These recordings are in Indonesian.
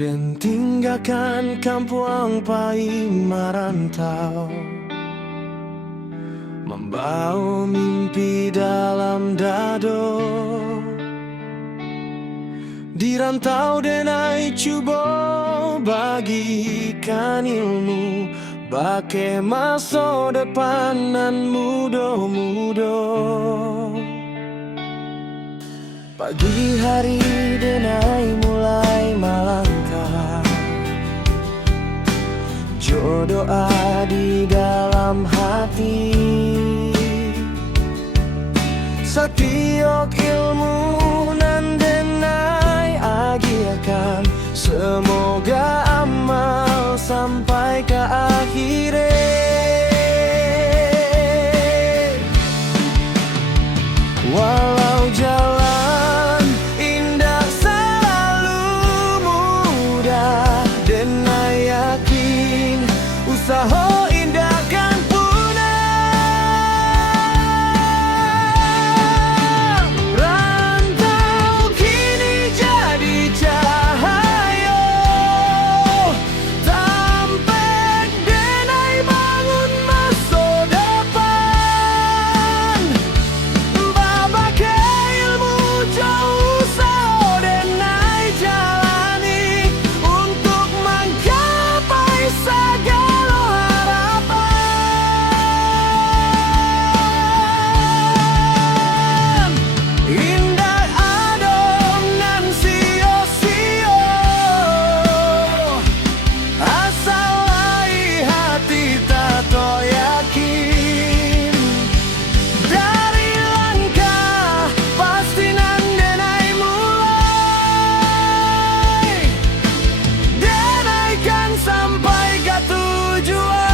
dan tinggalkan kampung pai merantau, membawa mimpi dalam dado. Di rantau denai cuba bagikan ilmu, bake masa depan nan muda-muda. Pagi hari denai mulai melangkah, jodoh di dalam hati. Setiap ilmu nan denai agiakan, semoga amal sampai ke akhirnya. Walau jalan indah selalu mudah, denai yakin usaha indah kan punah. Rantau kini jadi cahaya, tampek denai bangun masa depan. Babake ilmu jauh usaha denai jalani, untuk menggapai segala harapan. Indah adong nan sio-sio, asal lai hati tato yakin. Dari langkah pasti nan denai mulai, denai kan sampai ke tujuan.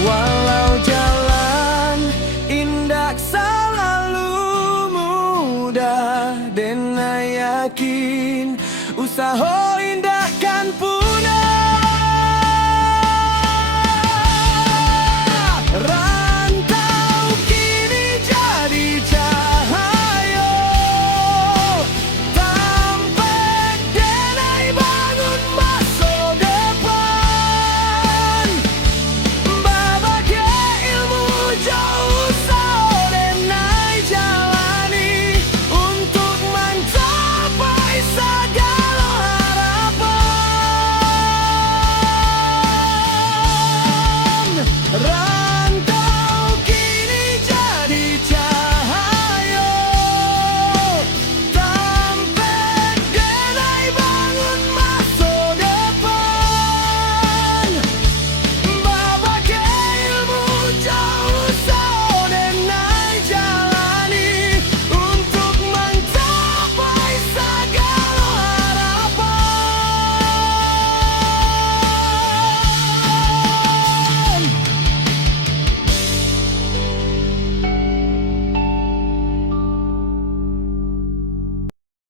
Walau jalan indah selalu mudah, denai yakin usaha